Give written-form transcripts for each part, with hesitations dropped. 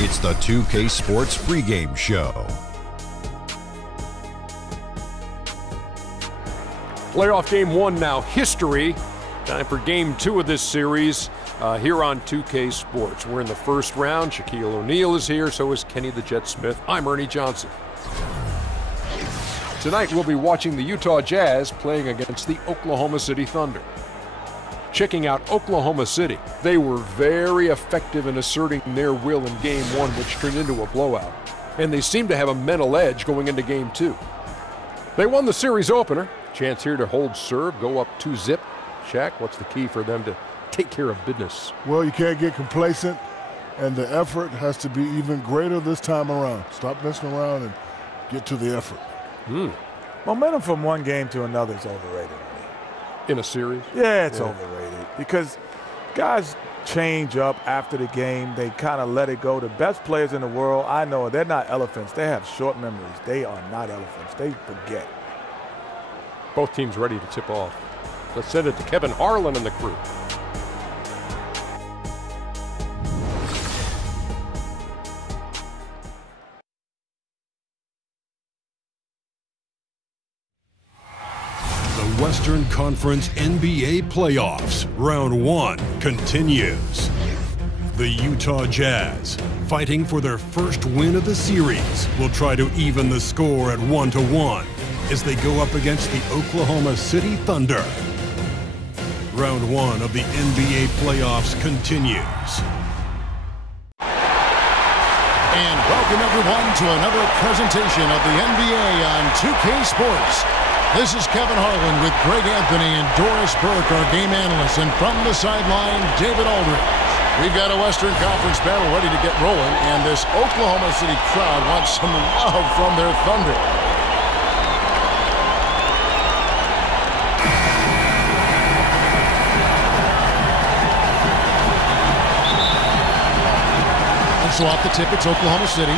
It's the 2K Sports pregame show. Playoff game one now, history. Time for game two of this series here on 2K Sports. We're in the first round. Shaquille O'Neal is here, so is Kenny the Jet Smith. I'm Ernie Johnson. Tonight we'll be watching the Utah Jazz playing against the Oklahoma City Thunder. Checking out Oklahoma City, they were very effective in asserting their will in game one, which turned into a blowout. And they seem to have a mental edge going into game two. They won the series opener. Chance here to hold serve, go up 2-zip. Shaq, what's the key for them to take care of business? Well, you can't get complacent, and the effort has to be even greater this time around. Stop messing around and get to the effort. Momentum from one game to another is overrated. In a series? Yeah, it's overrated because guys change up after the game. They kind of let it go. The best players in the world, I know, they're not elephants. They have short memories. They are not elephants. They forget. Both teams ready to tip off. Let's send it to Kevin Harlan and the crew. The Western Conference NBA playoffs, round one, continues. The Utah Jazz, fighting for their first win of the series, will try to even the score at 1-1 as they go up against the Oklahoma City Thunder. Round one of the NBA playoffs continues. And welcome everyone to another presentation of the NBA on 2K Sports. This is Kevin Harlan with Greg Anthony and Doris Burke, our game analysts, and from the sideline, David Aldridge. We've got a Western Conference battle ready to get rolling, and this Oklahoma City crowd wants some love from their Thunder. And so off the tip, it's Oklahoma City.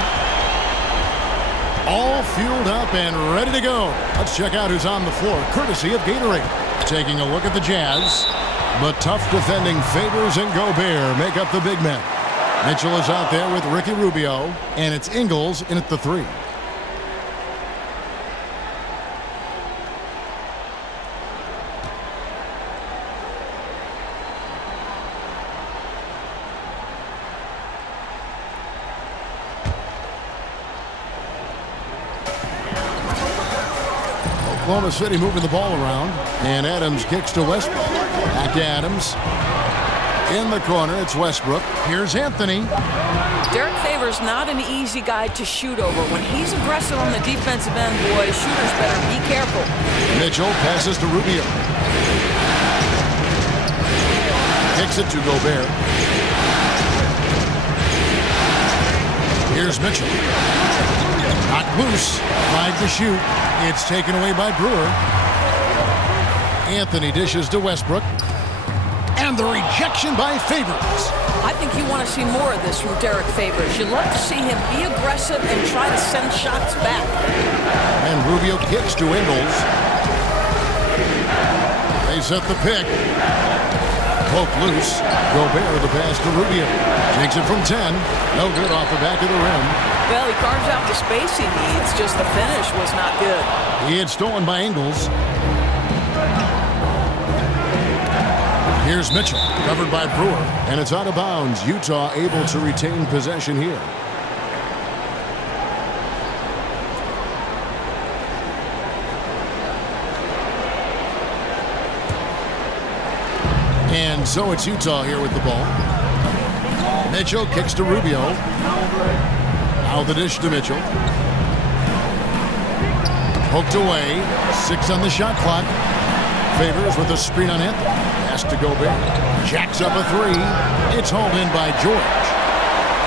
All fueled up and ready to go. Let's check out who's on the floor, courtesy of Gatorade. Taking a look at the Jazz. The tough defending Favors and Gobert make up the big men. Mitchell is out there with Ricky Rubio, and it's Ingles in at the three. Oklahoma City moving the ball around, and Adams kicks to Westbrook. Back to Adams. In the corner, it's Westbrook. Here's Anthony. Derek Favors not an easy guy to shoot over. When he's aggressive on the defensive end, boys, shooters better be careful. Mitchell passes to Rubio. Kicks it to Gobert. Here's Mitchell. Not loose. Tried to shoot. It's taken away by Brewer. Anthony dishes to Westbrook. And the rejection by Favors. I think you want to see more of this from Derek Favors. You love to see him be aggressive and try to send shots back. And Rubio kicks to Ingles. They set the pick. Poke loose. Gobert the pass to Rubio. Takes it from 10. No good off the back of the rim. Well, he carves out the space he needs. Just the finish was not good. He had stolen by Ingles. Here's Mitchell, covered by Brewer, and it's out of bounds. Utah able to retain possession here. And so it's Utah here with the ball. Mitchell kicks to Rubio. Now the dish to Mitchell. Poked away. 6 on the shot clock. Favors with a screen on Anthony. Pass to Gobert. Jacks up a 3. It's hauled in by George.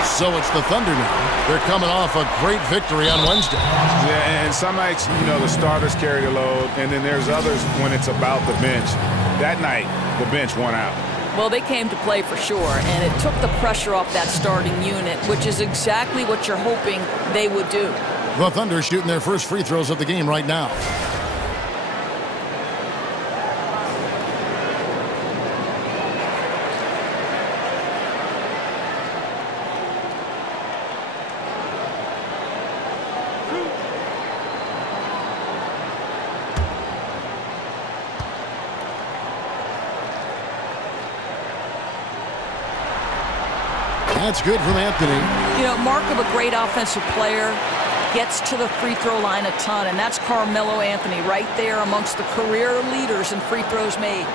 So it's the Thunder now. They're coming off a great victory on Wednesday. Yeah, and some nights, you know, the starters carry the load, and then there's others when it's about the bench. That night, the bench won out. Well, they came to play for sure, and it took the pressure off that starting unit, which is exactly what you're hoping they would do. The Thunder shooting their first free throws of the game right now. That's good from Anthony. You know, mark of a great offensive player, gets to the free throw line a ton, and that's Carmelo Anthony right there amongst the career leaders in free throws made.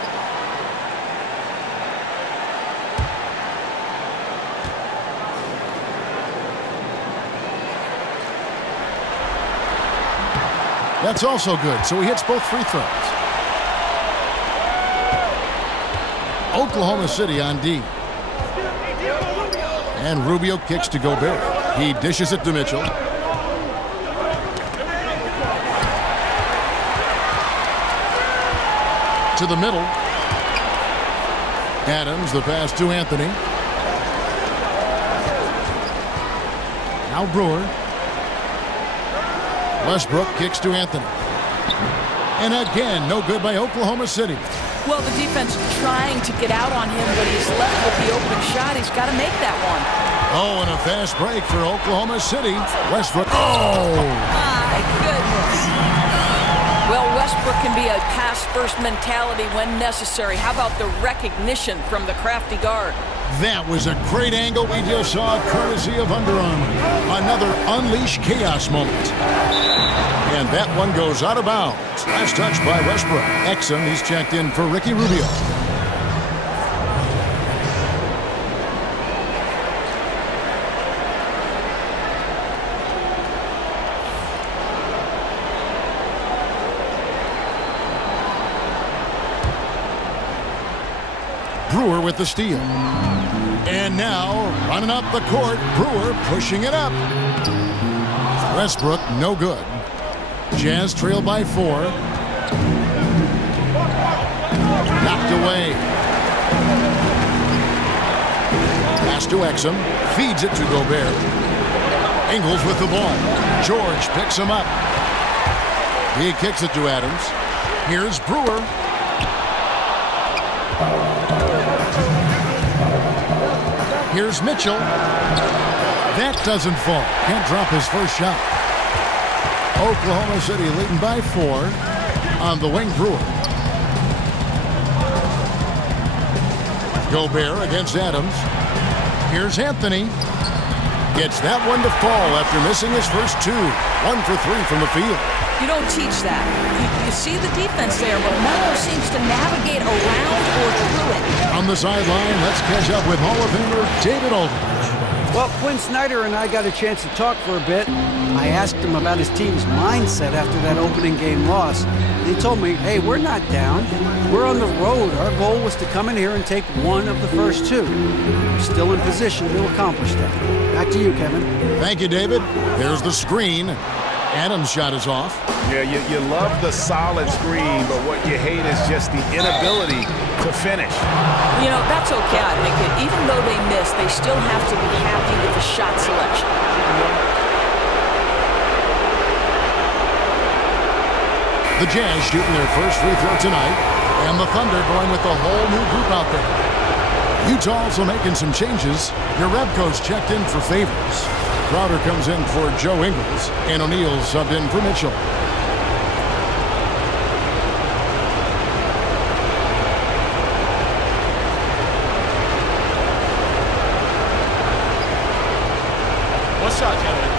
That's also good, so he hits both free throws. Oklahoma City on D. And Rubio kicks to Gobert. He dishes it to Mitchell. To the middle. Adams, the pass to Anthony. Now Brewer. Westbrook kicks to Anthony. And again, no good by Oklahoma City. Well, the defense trying to get out on him, but he's left with the open shot. He's got to make that one. Oh, and a fast break for Oklahoma City. Westbrook. Oh! My goodness. Well, Westbrook can be a pass-first mentality when necessary. How about the recognition from the crafty guard? That was a great angle we just saw, courtesy of Under Armour. Another Unleash Chaos moment. And that one goes out of bounds. Last touch by Westbrook. Exum, he's checked in for Ricky Rubio. Brewer with the steal. And now, running up the court, Brewer pushing it up. Westbrook, no good. Jazz trail by 4. Knocked away. Pass to Exum. Feeds it to Gobert. Ingles with the ball. George picks him up. He kicks it to Adams. Here's Brewer. Here's Mitchell. That doesn't fall. Can't drop his first shot. Oklahoma City leading by 4 on the wing. Brewer. Gobert against Adams. Here's Anthony. Gets that one to fall after missing his first 2. 1 for 3 from the field. You don't teach that. You see the defense there, but Melo seems to navigate around or through it. On the sideline, let's catch up with Hall of Famer David Aldridge. Well, Quinn Snyder and I got a chance to talk for a bit. I asked him about his team's mindset after that opening game loss. He told me, hey, we're not down. We're on the road. Our goal was to come in here and take one of the first 2. We're still in position to accomplish that. Back to you, Kevin. Thank you, David. There's the screen. Adams' shot is off. Yeah, you love the solid screen, but what you hate is just the inability to finish. You know, that's okay, I think. Even though they miss, they still have to be happy with the shot selection. The Jazz shooting their first free throw tonight, and the Thunder going with a whole new group out there. Utah also making some changes. Jerebko's checked in for Favors. Crowder comes in for Joe Ingles, and O'Neal subbed in for Mitchell. What's up, gentlemen?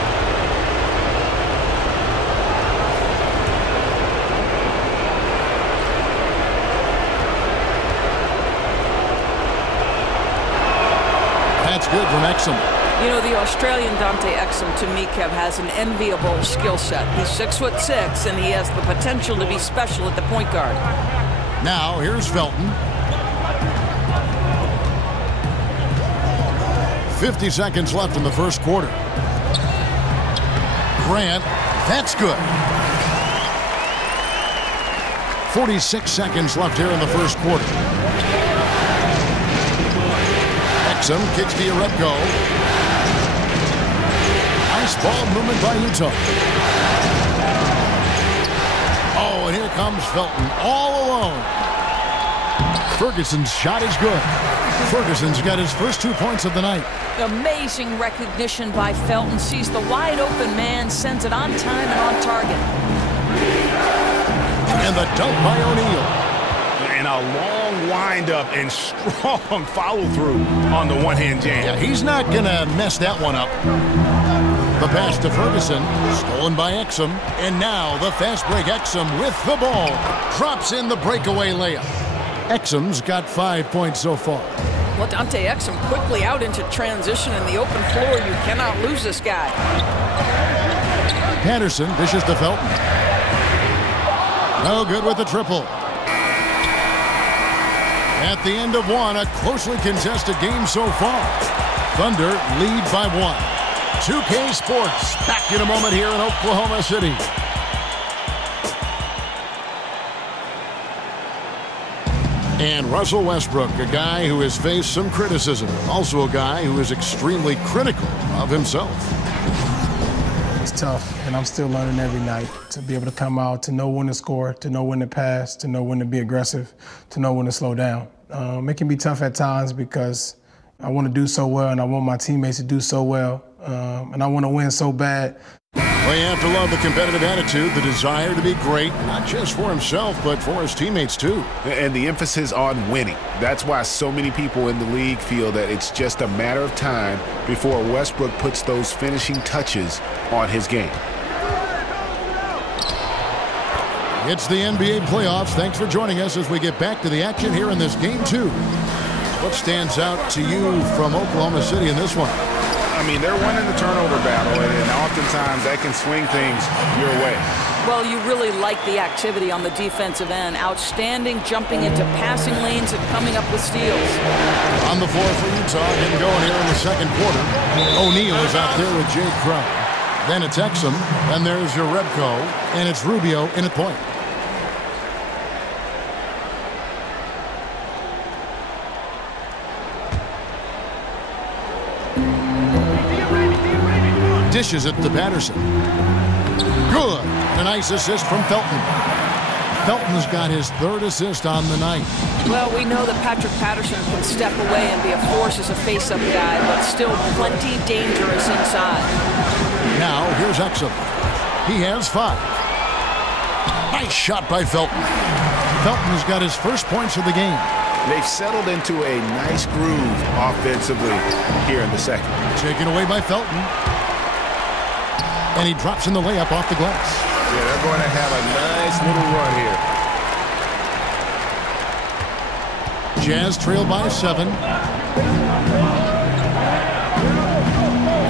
That's good from Exum. You know, the Australian Dante Exum, to me, Kev, has an enviable skill set. He's 6'6", and he has the potential to be special at the point guard. Now, here's Felton. 50 seconds left in the first quarter. Grant, that's good. 46 seconds left here in the first quarter. Exum kicks to Jerebko. Nice ball movement by Utah. Oh, and here comes Felton all alone. Ferguson's shot is good. Ferguson's got his first 2 points of the night. Amazing recognition by Felton. Sees the wide open man, sends it on time and on target. And the dunk by O'Neal. and a long windup and strong follow-through on the one-hand jam. Yeah, he's not going to mess that one up. The pass to Ferguson, stolen by Exum, and now the fast break Exum with the ball. Drops in the breakaway layup. Exum's got 5 points so far. Well, Dante Exum quickly out into transition in the open floor. You cannot lose this guy. Patterson dishes to Felton. No good with the triple. At the end of one, a closely contested game so far. Thunder lead by 1. 2K Sports back in a moment here in Oklahoma City. And Russell Westbrook, a guy who has faced some criticism. Also a guy who is extremely critical of himself. It's tough, and I'm still learning every night to be able to come out, to know when to score, to know when to pass, to know when to be aggressive, to know when to slow down. It can be tough at times because I want to do so well, and I want my teammates to do so well, and I want to win so bad. Well, you have to love the competitive attitude, the desire to be great, not just for himself, but for his teammates, too. And the emphasis on winning. That's why so many people in the league feel that it's just a matter of time before Westbrook puts those finishing touches on his game. It's the NBA playoffs. Thanks for joining us as we get back to the action here in this Game 2. What stands out to you from Oklahoma City in this one? I mean, they're winning the turnover battle, and oftentimes that can swing things your way. Well, you really like the activity on the defensive end. Outstanding jumping into passing lanes and coming up with steals. On the floor for Utah, getting going here in the second quarter. O'Neal is out there with Jay Crowder. Then it's Exum, and there's Jerebko, and it's Rubio in at point. Dishes it to Patterson. Good. A nice assist from Felton. Felton's got his 3rd assist on the night. Well, we know that Patrick Patterson can step away and be a force as a face-up guy, but still plenty dangerous inside. Now, here's Exum. He has 5. Nice shot by Felton. Felton's got his first points of the game. They've settled into a nice groove offensively here in the second. Taken away by Felton. And he drops in the layup off the glass. Yeah, they're going to have a nice little run here. Jazz trail by 7.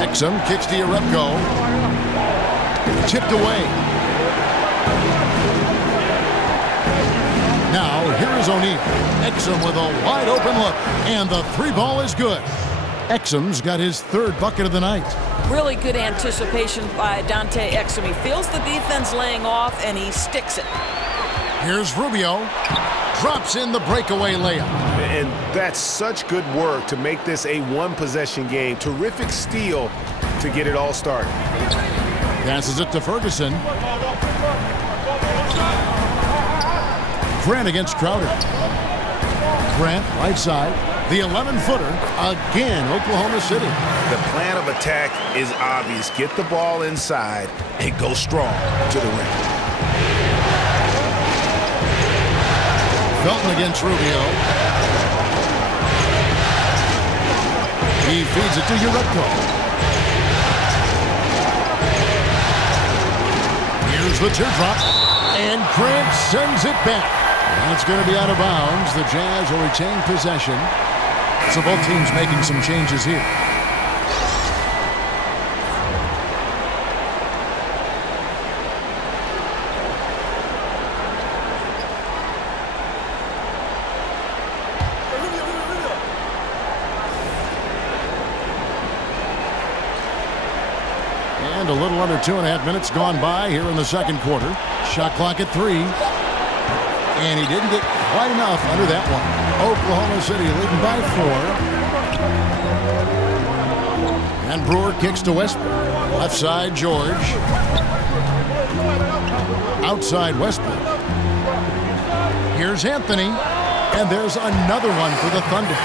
Exum kicks to Jerebko. Tipped away. Now, here is O'Neal. Exum with a wide open look. And the 3 ball is good. Exum's got his 3rd bucket of the night. Really good anticipation by Dante Exum. He feels the defense laying off, and he sticks it. Here's Rubio. Drops in the breakaway layup. And that's such good work to make this a one-possession game. Terrific steal to get it all started. Passes it to Ferguson. Grant against Crowder. Grant, right side. The 11-footer, again, Oklahoma City. The plan of attack is obvious. Get the ball inside and go strong to the rim. Felton against Rubio. He feeds it to Jerebko. Here's the teardrop. And Grant sends it back. That's going to be out of bounds. The Jazz will retain possession. So both teams making some changes here. And a little under 2.5 minutes gone by here in the second quarter. Shot clock at 3. And he didn't get quite enough under that one. Oklahoma City leading by 4. And Brewer kicks to Westbrook. Left side, George. Outside, Westbrook. Here's Anthony. And there's another one for the Thunder.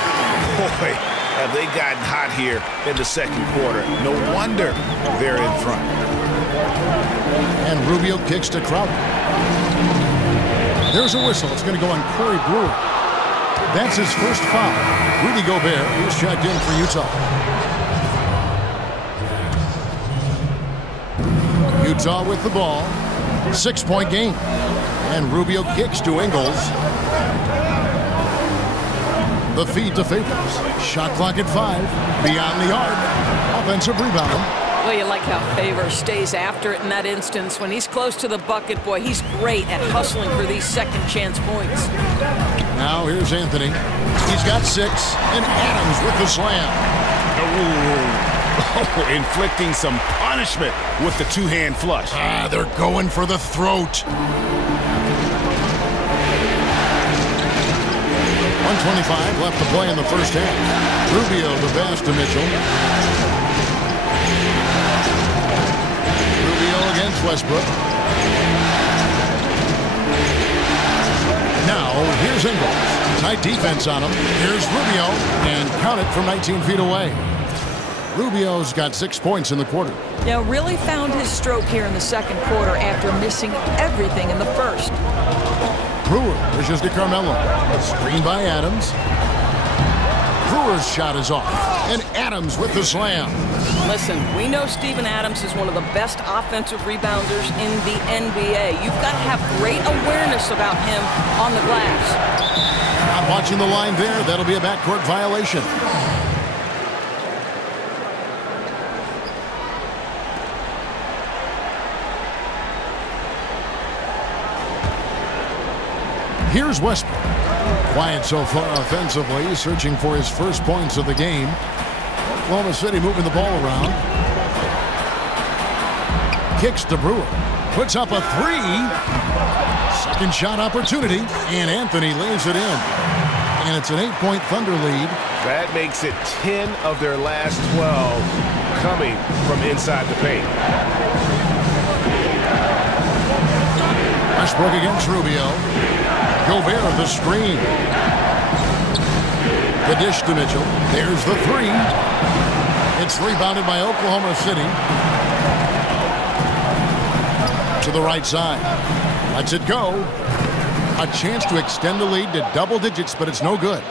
Boy, have they gotten hot here in the second quarter. No wonder they're in front. And Rubio kicks to Crowder. There's a whistle. It's going to go on Corey Brewer. That's his first foul. Rudy Gobert is checked in for Utah. Utah with the ball. 6-point game. And Rubio kicks to Ingles. The feed to Favors. Shot clock at 5. Beyond the arc. Offensive rebound. Well, you like how Favors stays after it in that instance. When he's close to the bucket, boy, he's great at hustling for these second chance points. Now here's Anthony. He's got 6. And Adams with the slam. Oh, inflicting some punishment with the two-hand flush. They're going for the throat. 1:25 left to play in the first half. Rubio the pass to Mitchell. Rubio against Westbrook. Now here's Ingles. Tight defense on him. Here's Rubio. And count it from 19 feet away. Rubio's got 6 points in the quarter. Now really found his stroke here in the second quarter after missing everything in the first. Brewer pushes to Carmelo. Screen by Adams. Brewer's shot is off. And Adams with the slam. Listen, we know Steven Adams is one of the best offensive rebounders in the NBA. You've got to have great awareness about him on the glass. Not watching the line there. That'll be a backcourt violation. Here's Westbrook. Quiet so far offensively, searching for his first points of the game. Oklahoma City moving the ball around. Kicks to Brewer. Puts up a 3. Second shot opportunity, and Anthony lays it in. And it's an 8-point Thunder lead. That makes it 10 of their last 12 coming from inside the paint. Westbrook against Rubio. Gobert the screen. The dish to Mitchell. There's the 3. It's rebounded by Oklahoma City. To the right side. Lets it go. A chance to extend the lead to double digits, but it's no good.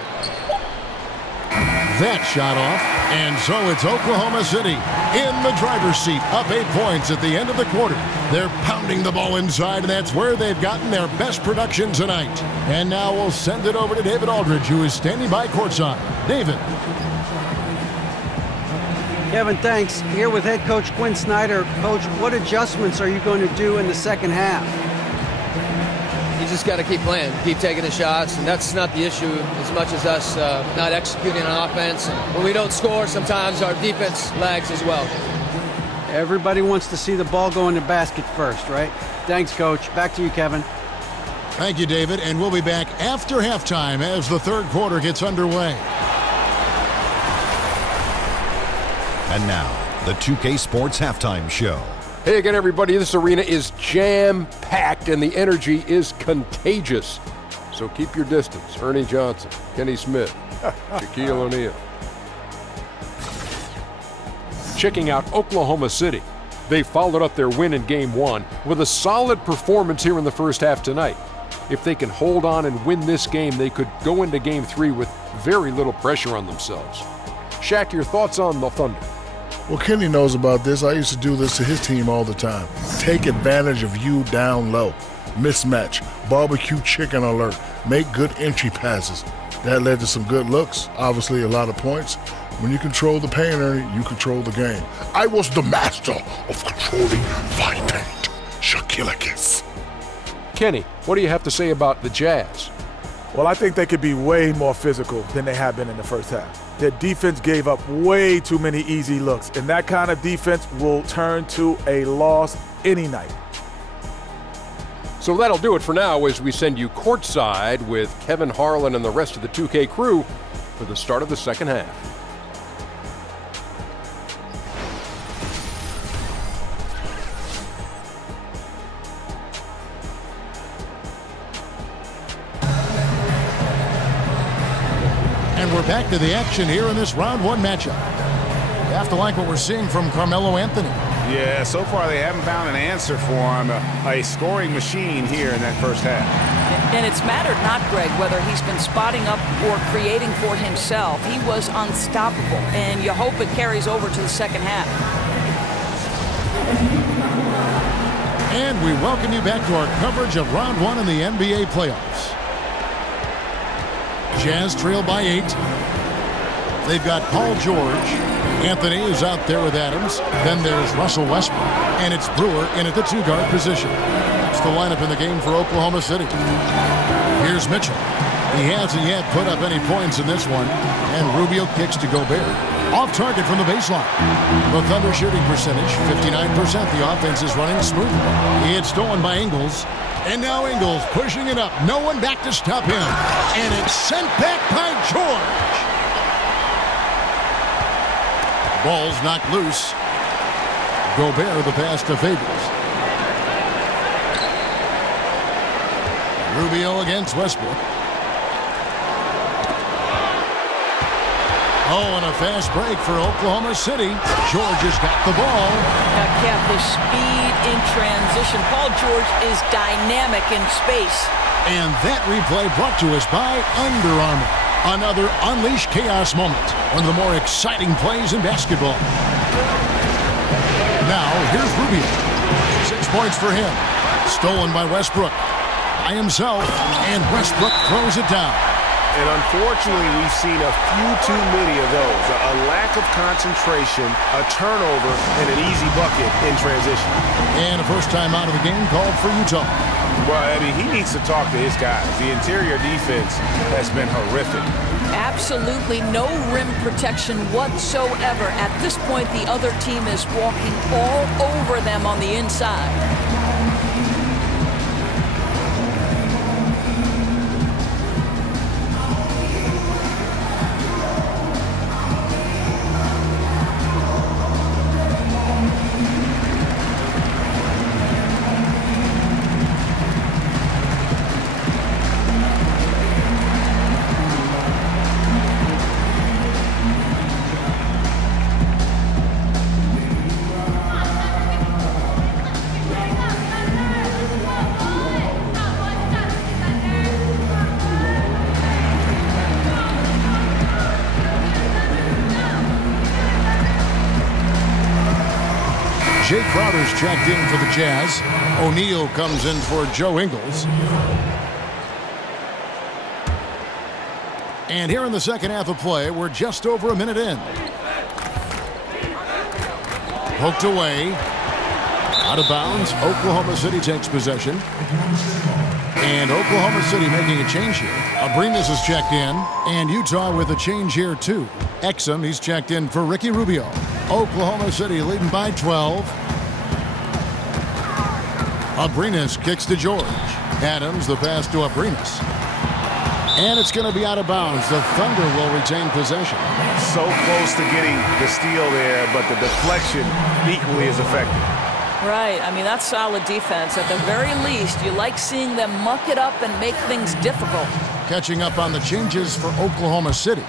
That shot off. And so it's Oklahoma City in the driver's seat, up 8 points at the end of the quarter. They're pounding the ball inside, and that's where they've gotten their best production tonight. And now we'll send it over to David Aldridge, who is standing by courtside. David. Kevin, thanks. Here with head coach Quinn Snyder. Coach, what adjustments are you going to do in the second half? You just got to keep playing, keep taking the shots, and that's not the issue as much as us not executing on offense. When we don't score, sometimes our defense lags as well. Everybody wants to see the ball go in the basket first, right? Thanks, Coach. Back to you, Kevin. Thank you, David, and we'll be back after halftime as the third quarter gets underway. And now, the 2K Sports Halftime Show. Hey again, everybody. This arena is jam-packed, and the energy is contagious. So keep your distance. Ernie Johnson, Kenny Smith, Shaquille O'Neal. Checking out Oklahoma City. They followed up their win in Game 1 with a solid performance here in the first half tonight. If they can hold on and win this game, they could go into Game 3 with very little pressure on themselves. Shaq, your thoughts on the Thunder? Well, Kenny knows about this. I used to do this to his team all the time. Take advantage of you down low. Mismatch. Barbecue chicken alert. Make good entry passes. That led to some good looks. Obviously, a lot of points. When you control the paint, Ernie, you control the game. I was the master of controlling my paint. Shaquille. Kenny, what do you have to say about the Jazz? Well, I think they could be way more physical than they have been in the first half. Their defense gave up way too many easy looks, and that kind of defense will turn to a loss any night. So that'll do it for now as we send you courtside with Kevin Harlan and the rest of the 2K crew for the start of the second half. And we're back to the action here in this round one matchup. You have to like what we're seeing from Carmelo Anthony. Yeah, so far they haven't found an answer for him. A scoring machine here in that first half. And it's mattered not, Greg, whether he's been spotting up or creating for himself. He was unstoppable, and you hope it carries over to the second half. And we welcome you back to our coverage of round 1 in the NBA playoffs. Jazz trail by 8. They've got Paul George. Anthony is out there with Adams. Then there's Russell Westbrook. And it's Brewer in at the 2-guard position. That's the lineup in the game for Oklahoma City. Here's Mitchell. He hasn't yet put up any points in this one. And Rubio kicks to Gobert. Off target from the baseline. The Thunder shooting percentage, 59%. The offense is running smoothly. It's stolen by Ingles. And now Ingles pushing it up. No one back to stop him. And it's sent back by George. Ball's knocked loose. Gobert the pass to Favors. Rubio against Westbrook. Oh, and a fast break for Oklahoma City. George has got the ball. Now, Kev, the speed in transition. Paul George is dynamic in space. And that replay brought to us by Under Armour. Another Unleash Chaos moment. One of the more exciting plays in basketball. Now, here's Rubio. 6 points for him. Stolen by Westbrook. By himself, and Westbrook throws it down. And unfortunately, we've seen a few too many of those. A lack of concentration, a turnover, and an easy bucket in transition. And a first time out of the game called for Utah. Well, I mean, he needs to talk to his guys. The interior defense has been horrific. Absolutely no rim protection whatsoever. At this point, the other team is walking all over them on the inside. Jay Crowder's checked in for the Jazz. O'Neal comes in for Joe Ingles. And here in the second half of play, we're just over a minute in. Poked away. Out of bounds. Oklahoma City takes possession. And Oklahoma City making a change here. Abrinas is checked in. And Utah with a change here, too. Exum, he's checked in for Ricky Rubio. Oklahoma City leading by 12. Abrinas kicks to George. Adams, the pass to Abrinas. And it's going to be out of bounds. The Thunder will retain possession. So close to getting the steal there, but the deflection equally as effective. Right. I mean, that's solid defense. At the very least, you like seeing them muck it up and make things difficult. Catching up on the changes for Oklahoma City.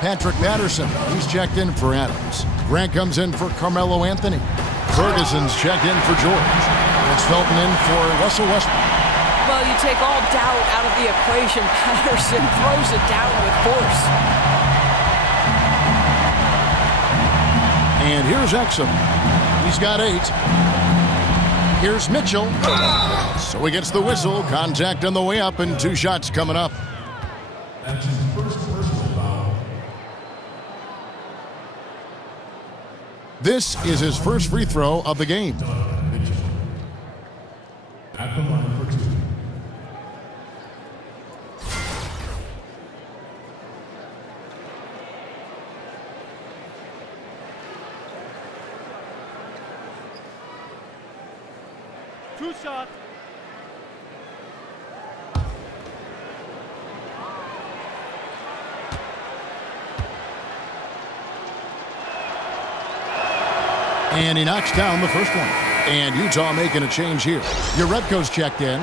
Patrick Patterson, he's checked in for Adams. Grant comes in for Carmelo Anthony. Ferguson's checked in for George. It's Felton in for Russell Westbrook. Well, you take all doubt out of the equation. Patterson throws it down with force. And here's Exum. He's got 8. Here's Mitchell. So he gets the whistle. Contact on the way up and 2 shots coming up. This is his first free throw of the game. At the line for 2. Two shots. And he knocks down the first one. And Utah making a change here. Jerebko's checked in.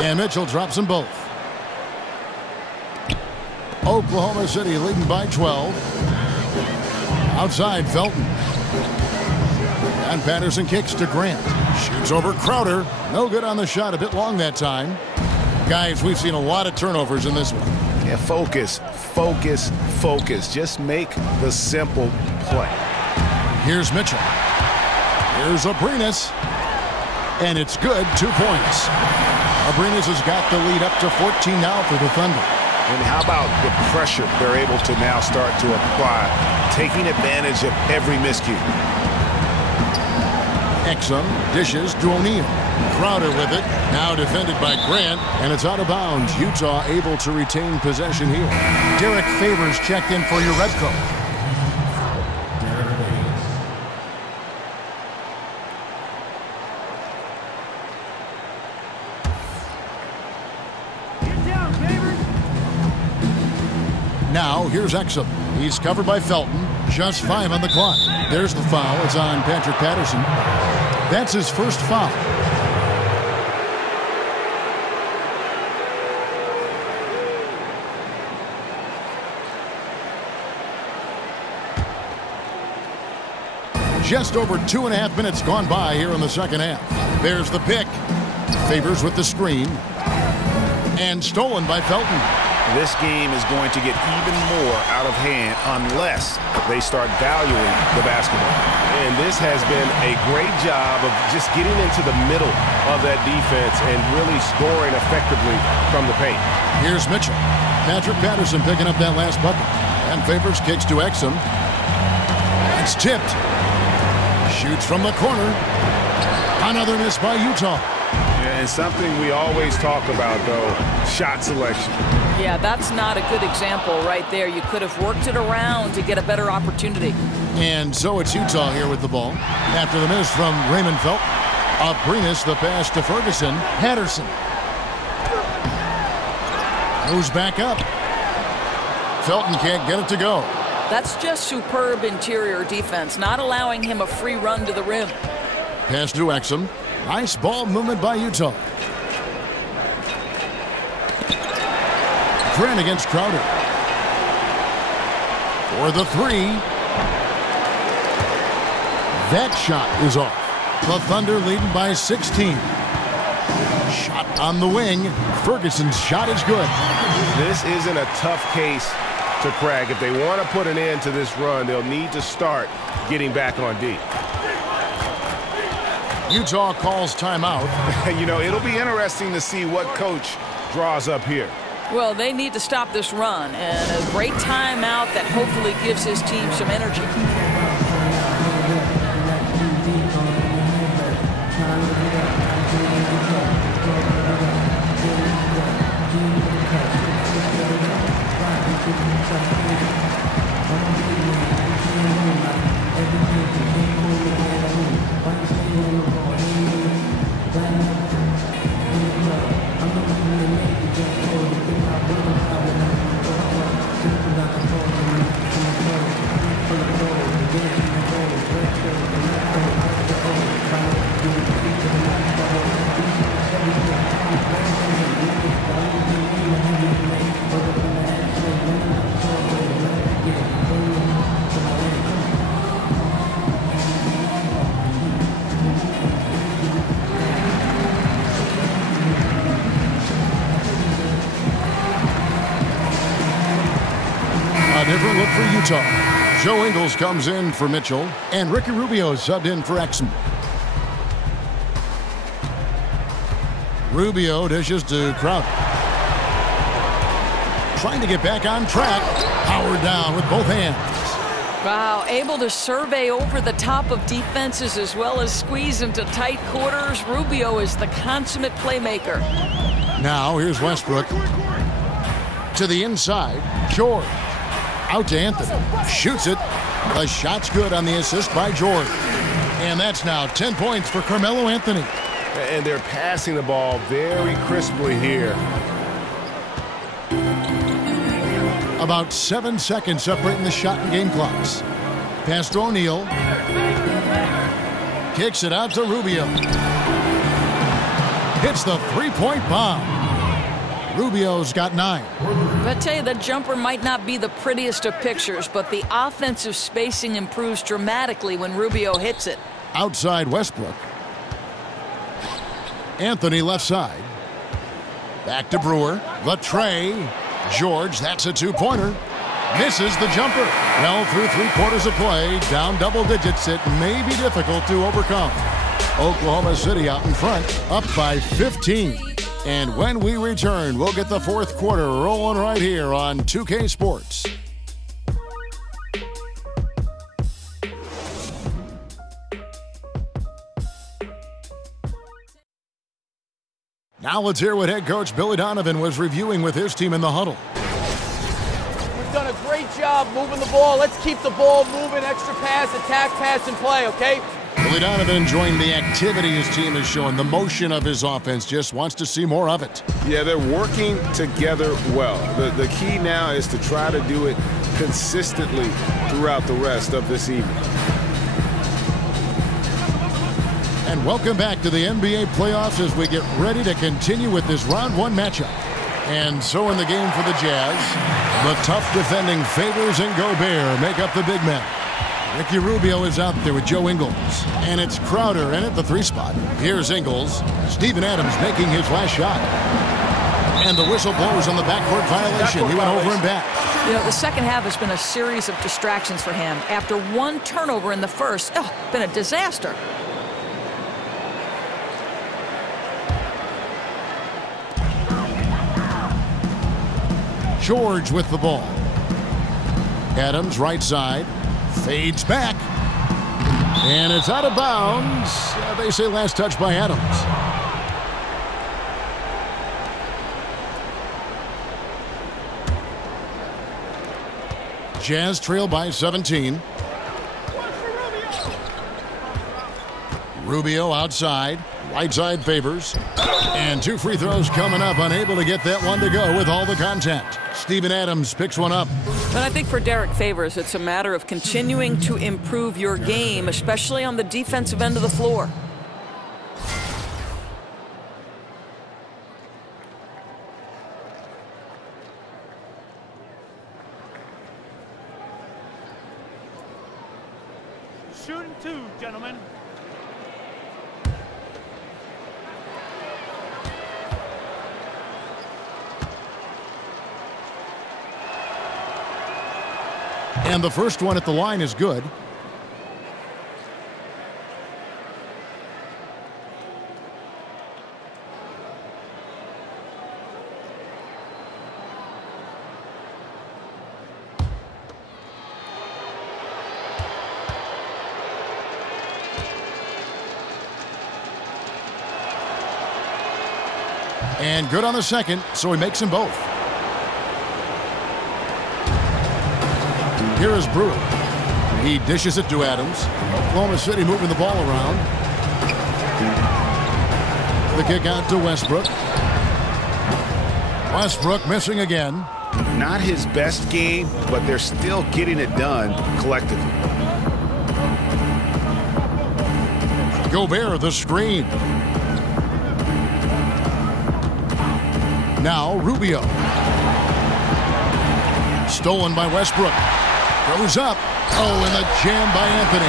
And Mitchell drops them both. Oklahoma City leading by 12. Outside, Felton. And Patterson kicks to Grant. Shoots over Crowder. No good on the shot. A bit long that time. Guys, we've seen a lot of turnovers in this one. Yeah, focus, focus, focus. Just make the simple play. Here's Mitchell. Here's Abrines. And it's good. 2 points. Abrines has got the lead up to 14 now for the Thunder. And how about the pressure they're able to now start to apply, taking advantage of every miscue. Exum dishes to O'Neal. Crowder with it. Now defended by Grant. And it's out of bounds. Utah able to retain possession here. Derek Favors checked in for your Redcoat. Now, here's Exum. He's covered by Felton. Just 5 on the clock. There's the foul. It's on Patrick Patterson. That's his first foul. Just over 2.5 minutes gone by here in the second half. There's the pick. Favors with the screen. And stolen by Felton. This game is going to get even more out of hand unless they start valuing the basketball. And this has been a great job of just getting into the middle of that defense and really scoring effectively from the paint. Here's Mitchell. Patrick Patterson picking up that last bucket. And Favors kicks to Exum. It's tipped. Shoots from the corner. Another miss by Utah. Yeah, and something we always talk about, though, shot selection. Yeah, that's not a good example right there. You could have worked it around to get a better opportunity. And so it's Utah here with the ball. After the miss from Raymond Felton. Abrines the pass to Ferguson. Patterson. Moves back up. Felton can't get it to go. That's just superb interior defense, not allowing him a free run to the rim. Pass to Exum. Nice ball movement by Utah. Grant against Crowder. For the 3. That shot is off. The Thunder leading by 16. Shot on the wing. Ferguson's shot is good. This isn't a tough case to crack. If they want to put an end to this run, they'll need to start getting back on D. Utah calls timeout. You know, it'll be interesting to see what coach draws up here. Well, they need to stop this run, and a great timeout that hopefully gives his team some energy. Different look for Utah. Joe Ingles comes in for Mitchell, and Ricky Rubio subbed in for Exum. Rubio dishes to Crowder. Trying to get back on track. Howard down with both hands. Wow, able to survey over the top of defenses as well as squeeze into tight quarters. Rubio is the consummate playmaker. Now here's Westbrook. To the inside, George. Out to Anthony. Shoots it. The shot's good on the assist by George. And that's now 10 points for Carmelo Anthony. And they're passing the ball very crisply here. About 7 seconds separating the shot and game clocks. Pass to O'Neal. Kicks it out to Rubio. hits the three-point bomb. Rubio's got 9. I tell you, that jumper might not be the prettiest of pictures, but the offensive spacing improves dramatically when Rubio hits it. Outside Westbrook. Anthony left side. Back to Brewer. The tray. George, that's a two-pointer. Misses the jumper. Well, through 3/4 of play, down double digits, it may be difficult to overcome. Oklahoma City out in front, up by 15. And when we return, we'll get the fourth quarter rolling right here on 2K Sports. Now let's hear what head coach Billy Donovan was reviewing with his team in the huddle. We've done a great job moving the ball. Let's keep the ball moving, extra pass, attack, pass, and play, okay? Billy Donovan enjoying the activity his team is showing, the motion of his offense, just wants to see more of it. Yeah, they're working together well. The key now is to try to do it consistently throughout the rest of this evening. And welcome back to the NBA playoffs as we get ready to continue with this round 1 matchup. And so in the game for the Jazz, the tough defending Favors and Gobert make up the big men. Ricky Rubio is out there with Joe Ingles. And it's Crowder in at the 3 spot. Here's Ingles. Steven Adams making his last shot. And the whistle blows on the backcourt violation. He went over and back. You know, the second half has been a series of distractions for him. After 1 turnover in the first, been a disaster. George with the ball. Adams right side. Fades back. And it's out of bounds. They say last touch by Adams. Jazz trail by 17. Rubio outside. Right side Favors. And 2 free throws coming up. Unable to get that one to go with all the contact. Steven Adams picks one up. But I think for Derek Favors, it's a matter of continuing to improve your game, especially on the defensive end of the floor. Shooting 2, gentlemen. And the first one at the line is good. And good on the second, so he makes them both. Here is Brewer. He dishes it to Adams. Oklahoma City moving the ball around. The kick out to Westbrook. Westbrook missing again. Not his best game, but they're still getting it done collectively. Gobert the screen. Now Rubio. Stolen by Westbrook. Goes up. Oh, and a jam by Anthony.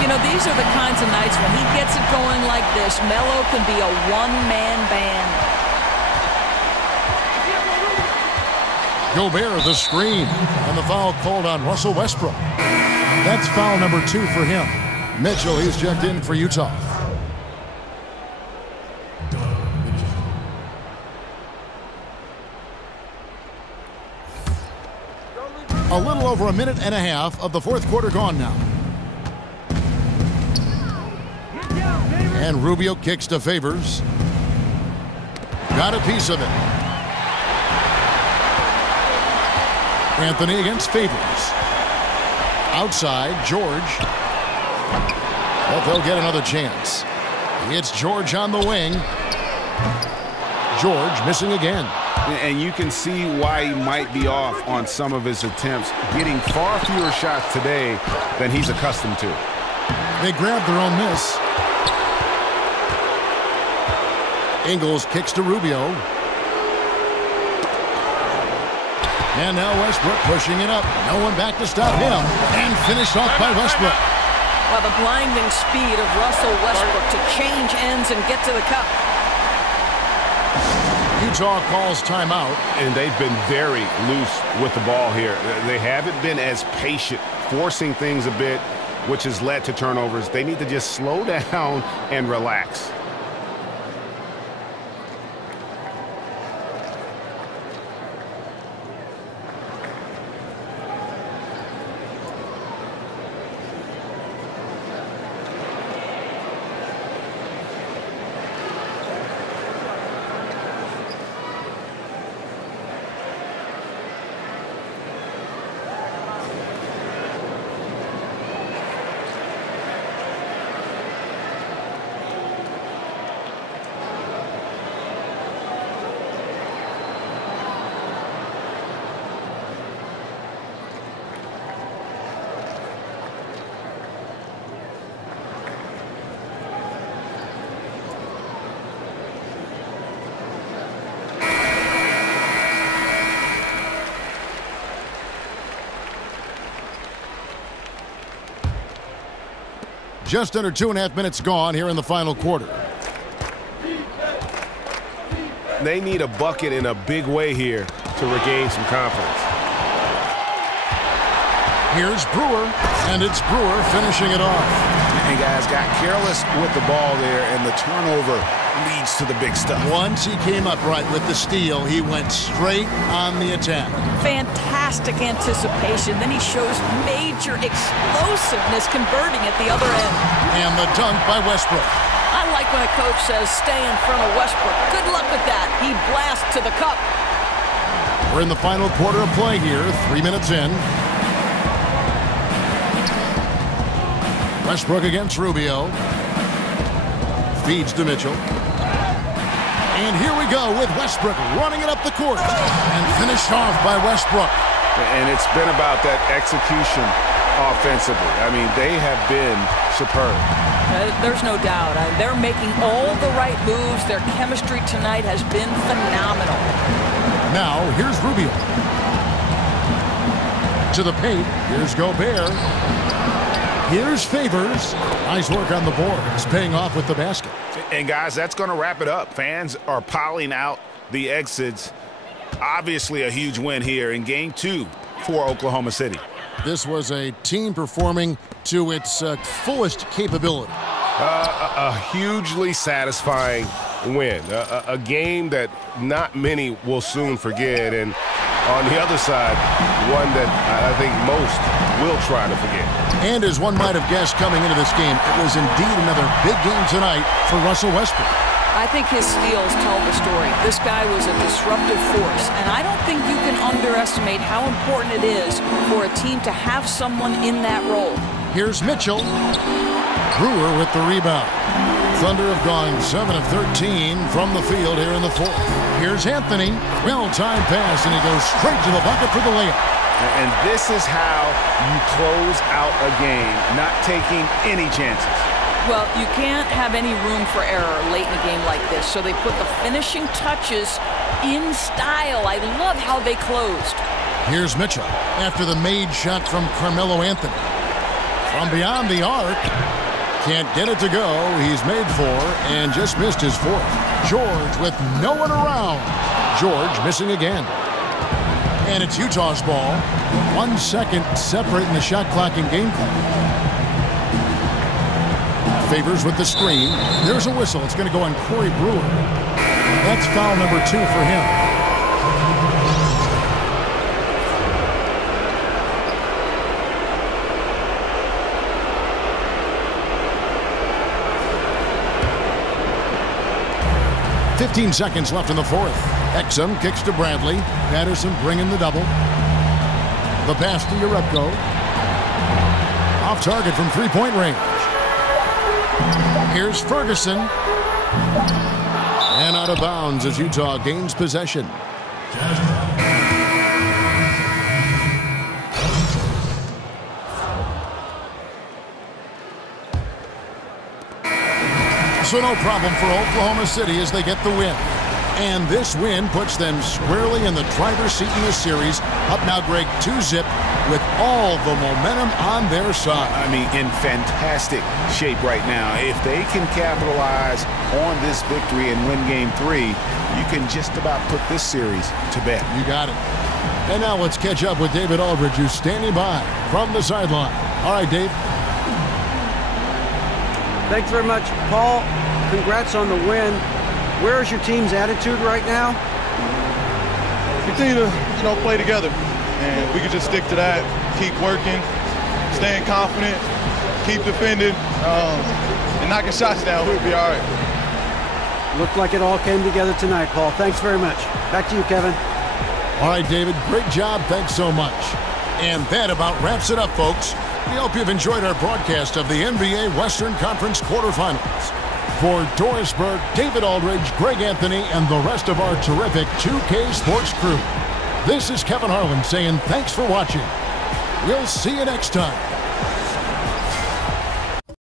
You know, these are the kinds of nights when he gets it going like this. Melo can be a one-man band. Gobert the screen. And the foul called on Russell Westbrook. That's foul number 2 for him. Mitchell, he's checked in for Utah. A little over a minute and a half of the fourth quarter gone now. And Rubio kicks to Favors. Got a piece of it. Anthony against Favors. Outside, George. But they'll get another chance. It's George on the wing. George missing again. And you can see why he might be off on some of his attempts, getting far fewer shots today than he's accustomed to. They grab their own miss. Ingles kicks to Rubio. And now Westbrook pushing it up. No one back to stop him. And finished off by Westbrook. Well, the blinding speed of Russell Westbrook to change ends and get to the cup. Utah calls timeout. And they've been very loose with the ball here. They haven't been as patient, forcing things a bit, which has led to turnovers. They need to just slow down and relax. Just under 2.5 minutes gone here in the final quarter. They need a bucket in a big way here to regain some confidence. Here's Brewer, and it's Brewer finishing it off. And guys got careless with the ball there, and the turnover leads to the big stuff. Once he came upright with the steal, he went straight on the attack. Fantastic anticipation. Then he shows major explosiveness converting at the other end. And the dunk by Westbrook. I like when a coach says, stay in front of Westbrook. Good luck with that. He blasts to the cup. We're in the final quarter of play here, 3 minutes in. Westbrook against Rubio. Feeds to Mitchell. And here we go with Westbrook running it up the court. And finished off by Westbrook. And it's been about that execution offensively. I mean, they have been superb. There's no doubt. They're making all the right moves. Their chemistry tonight has been phenomenal. Now, here's Rubio. To the paint. Here's Gobert. Here's Favors. Nice work on the boards, paying off with the basket. And guys, that's going to wrap it up. Fans are piling out the exits. Obviously a huge win here in Game 2 for Oklahoma City. This was a team performing to its fullest capability. A hugely satisfying win. A game that not many will soon forget. And on the other side, one that I think most will try to forget. And as one might have guessed coming into this game, it was indeed another big game tonight for Russell Westbrook. I think his steals tell the story. This guy was a disruptive force, and I don't think you can underestimate how important it is for a team to have someone in that role. Here's Mitchell. Brewer with the rebound. Thunder have gone 7 of 13 from the field here in the fourth. Here's Anthony. Well-timed pass, and he goes straight to the bucket for the layup. And this is how you close out a game, not taking any chances. Well, you can't have any room for error late in a game like this, so they put the finishing touches in style. I love how they closed. Here's Mitchell after the made shot from Carmelo Anthony. From beyond the arc, can't get it to go. He's made 4 and just missed his 4th. George with no one around. George missing again. And it's Utah's ball. 1 second separating the shot clock and game clock. Favors with the screen. There's a whistle. It's going to go on Corey Brewer. That's foul number 2 for him. .15 seconds left in the fourth. Exum kicks to Bradley. Patterson bringing the double. The pass to Jerebko. Off target from three-point range. Here's Ferguson. And out of bounds as Utah gains possession. So no problem for Oklahoma City as they get the win. And this win puts them squarely in the driver's seat in the series. Up now, Greg, 2-zip with all the momentum on their side. I mean, in fantastic shape right now. If they can capitalize on this victory and win Game 3, you can just about put this series to bed. You got it. And now let's catch up with David Aldridge, who's standing by from the sideline. All right, Dave. Thanks very much, Paul. Congrats on the win. Where is your team's attitude right now? Continue to, play together, and we can just stick to that. Keep working, staying confident, keep defending, and knocking shots down. We'll be all right. Looked like it all came together tonight, Paul. Thanks very much. Back to you, Kevin. All right, David. Great job. Thanks so much. And that about wraps it up, folks. We hope you've enjoyed our broadcast of the NBA Western Conference quarterfinals. For Doris Burke, David Aldridge, Greg Anthony, and the rest of our terrific 2K Sports crew, this is Kevin Harlan saying thanks for watching. We'll see you next time.